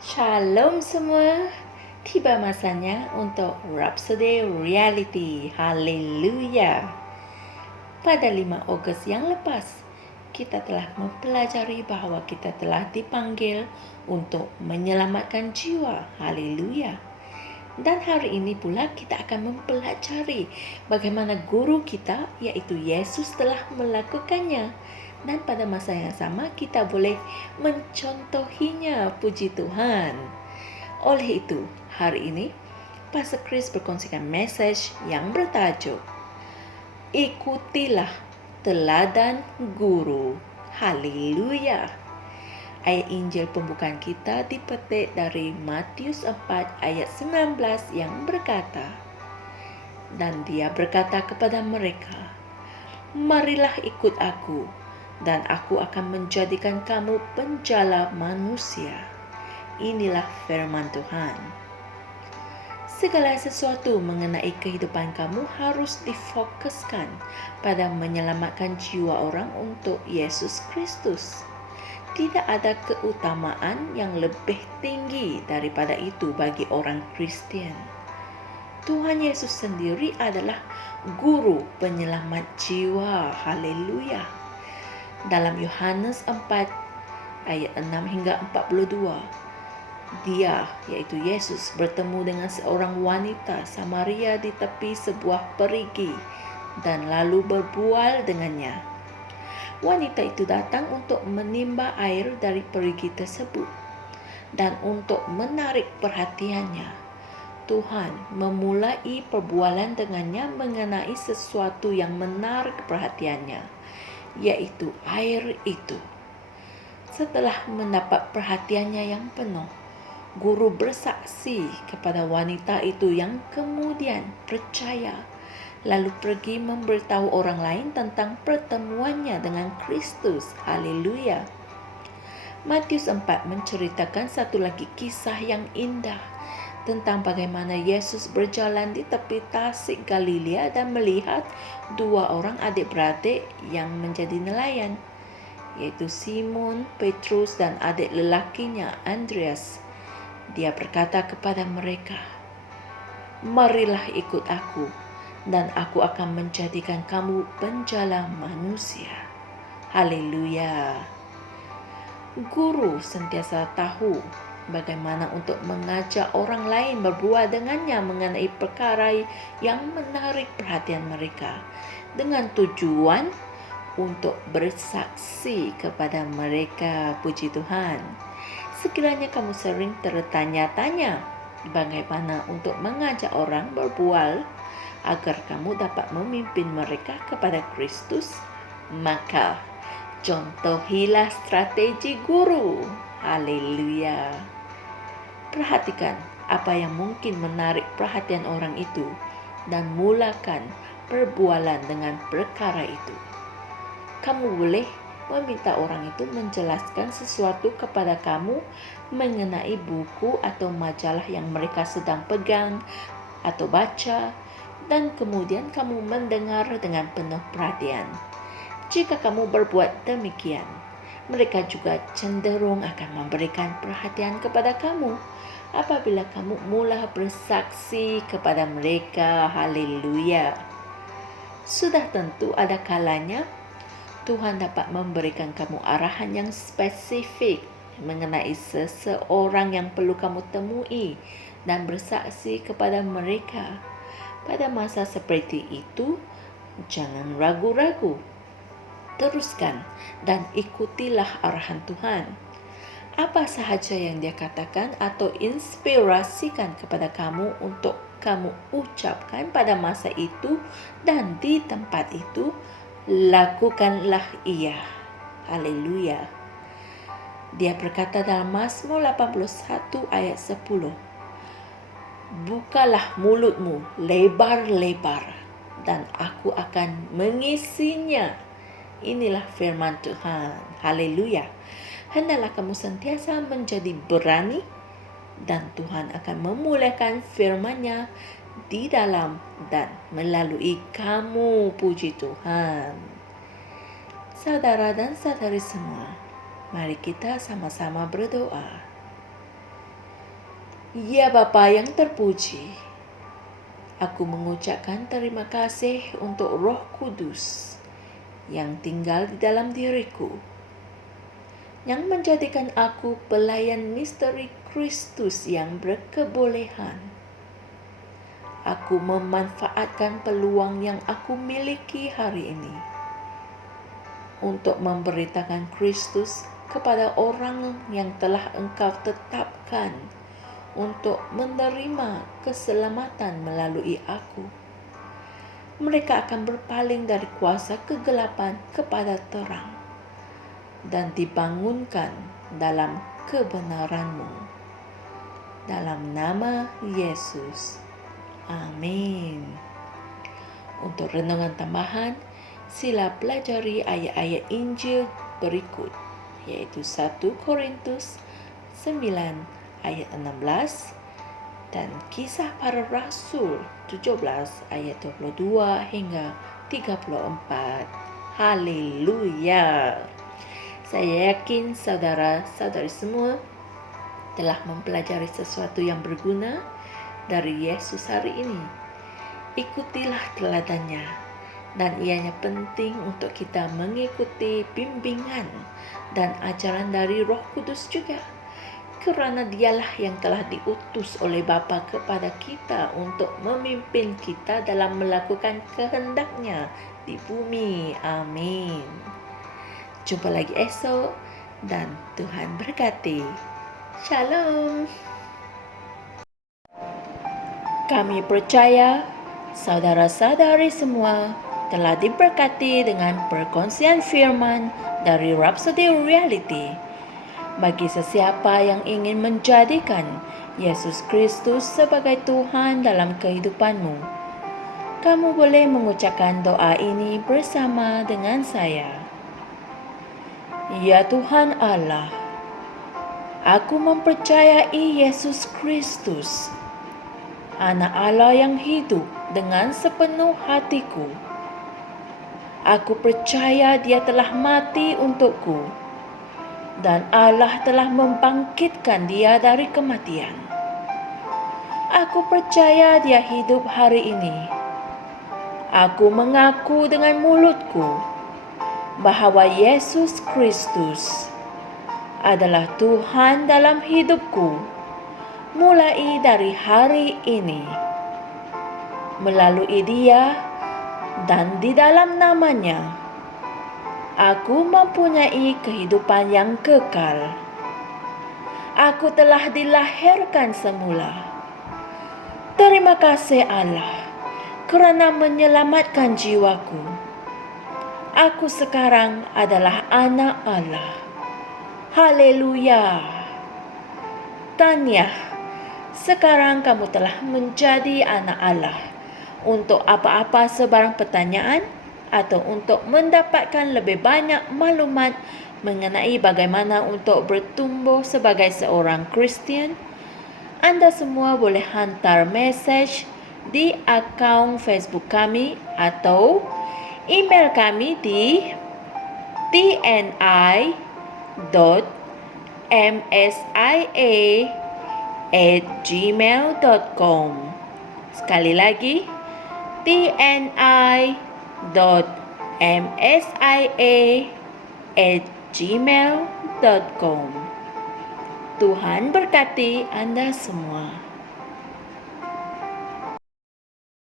Shalom semua, tiba masanya untuk Rhapsody Reality. Haleluya. Pada 5 Ogos yang lepas, kita telah mempelajari bahwa kita telah dipanggil untuk menyelamatkan jiwa. Haleluya. Dan hari ini pula kita akan mempelajari bagaimana guru kita, yaitu Yesus, telah melakukannya. Dan pada masa yang sama kita boleh mencontohinya, puji Tuhan. Oleh itu, hari ini Pastor Chris berkongsikan message yang bertajuk Ikutilah Teladan Guru. Haleluya. Ayat Injil pembukaan kita dipetik dari Matius 4 ayat 19 yang berkata, "Dan dia berkata kepada mereka, marilah ikut aku, dan aku akan menjadikan kamu penjala manusia." Inilah firman Tuhan. Segala sesuatu mengenai kehidupan kamu harus difokuskan pada menyelamatkan jiwa orang untuk Yesus Kristus. Tidak ada keutamaan yang lebih tinggi daripada itu bagi orang Kristen. Tuhan Yesus sendiri adalah guru penyelamat jiwa. Haleluya. Dalam Yohanes 4 ayat 6 hingga 42, dia, yaitu Yesus, bertemu dengan seorang wanita Samaria di tepi sebuah perigi dan lalu berbual dengannya. Wanita itu datang untuk menimba air dari perigi tersebut, dan untuk menarik perhatiannya, Tuhan memulai perbualan dengannya mengenai sesuatu yang menarik perhatiannya, yaitu air itu. Setelah mendapat perhatiannya yang penuh, guru bersaksi kepada wanita itu yang kemudian percaya, lalu pergi memberitahu orang lain tentang pertemuannya dengan Kristus. Haleluya. Matius 4 menceritakan satu lagi kisah yang indah tentang bagaimana Yesus berjalan di tepi tasik Galilea dan melihat dua orang adik-beradik yang menjadi nelayan, yaitu Simon Petrus dan adik lelakinya Andreas. Dia berkata kepada mereka, marilah ikut aku, dan aku akan menjadikan kamu penjala manusia. Haleluya. Guru sentiasa tahu bagaimana untuk mengajak orang lain berbual dengannya mengenai perkara yang menarik perhatian mereka, dengan tujuan untuk bersaksi kepada mereka. Puji Tuhan. Sekiranya kamu sering tertanya-tanya bagaimana untuk mengajak orang berbual agar kamu dapat memimpin mereka kepada Kristus, maka contohilah strategi guru. Haleluya. Perhatikan apa yang mungkin menarik perhatian orang itu dan mulakan perbualan dengan perkara itu. Kamu boleh meminta orang itu menjelaskan sesuatu kepada kamu mengenai buku atau majalah yang mereka sedang pegang atau baca, dan kemudian kamu mendengar dengan penuh perhatian. Jika kamu berbuat demikian, mereka juga cenderung akan memberikan perhatian kepada kamu apabila kamu mula bersaksi kepada mereka. Haleluya. Sudah tentu ada kalanya Tuhan dapat memberikan kamu arahan yang spesifik mengenai seseorang yang perlu kamu temui dan bersaksi kepada mereka. Pada masa seperti itu, jangan ragu-ragu. Teruskan dan ikutilah arahan Tuhan. Apa sahaja yang Dia katakan atau inspirasikan kepada kamu untuk kamu ucapkan pada masa itu dan di tempat itu, lakukanlah ia. Haleluya. Dia berkata dalam Mazmur 81 ayat 10, bukalah mulutmu lebar-lebar dan aku akan mengisinya. Inilah firman Tuhan. Haleluya. Hendaklah kamu sentiasa menjadi berani, dan Tuhan akan memulakan firman-Nya di dalam dan melalui kamu. Puji Tuhan. Saudara dan saudari semua, mari kita sama-sama berdoa. Ya Bapa yang terpuji, aku mengucapkan terima kasih untuk Roh Kudus yang tinggal di dalam diriku, yang menjadikan aku pelayan misteri Kristus yang berkebolehan. Aku memanfaatkan peluang yang aku miliki hari ini untuk memberitakan Kristus kepada orang yang telah Engkau tetapkan untuk menerima keselamatan melalui aku. Mereka akan berpaling dari kuasa kegelapan kepada terang dan dibangunkan dalam kebenaran-Mu. Dalam nama Yesus. Amin. Untuk renungan tambahan, sila pelajari ayat-ayat Injil berikut, yaitu 1 Korintus 9 ayat 16 dan Kisah Para Rasul 17 ayat 22 hingga 34. Haleluya. Saya yakin saudara-saudari semua telah mempelajari sesuatu yang berguna dari Yesus hari ini. Ikutilah teladannya, dan ianya penting untuk kita mengikuti bimbingan dan ajaran dari Roh Kudus juga, kerana dialah yang telah diutus oleh Bapa kepada kita untuk memimpin kita dalam melakukan kehendaknya di bumi. Amin. Jumpa lagi esok dan Tuhan berkati. Shalom. Kami percaya saudara-saudari semua telah diberkati dengan perkongsian firman dari Rhapsody Reality. Bagi sesiapa yang ingin menjadikan Yesus Kristus sebagai Tuhan dalam kehidupanmu, kamu boleh mengucapkan doa ini bersama dengan saya. Ya Tuhan Allah, aku mempercayai Yesus Kristus, Anak Allah yang hidup dengan sepenuh hatiku. Aku percaya Dia telah mati untukku dan Allah telah membangkitkan Dia dari kematian. Aku percaya Dia hidup hari ini. Aku mengaku dengan mulutku bahawa Yesus Kristus adalah Tuhan dalam hidupku mulai dari hari ini. Melalui Dia dan di dalam nama-Nya, aku mempunyai kehidupan yang kekal. Aku telah dilahirkan semula. Terima kasih Allah kerana menyelamatkan jiwaku. Aku sekarang adalah anak Allah. Haleluya. Tahniah. Sekarang kamu telah menjadi anak Allah. Untuk apa-apa sebarang pertanyaan atau untuk mendapatkan lebih banyak maklumat mengenai bagaimana untuk bertumbuh sebagai seorang Kristian, anda semua boleh hantar mesej di akaun Facebook kami atau email kami di tni.msia@gmail.com. Sekali lagi, tni.msia@gmail.com. Tuhan berkati anda semua.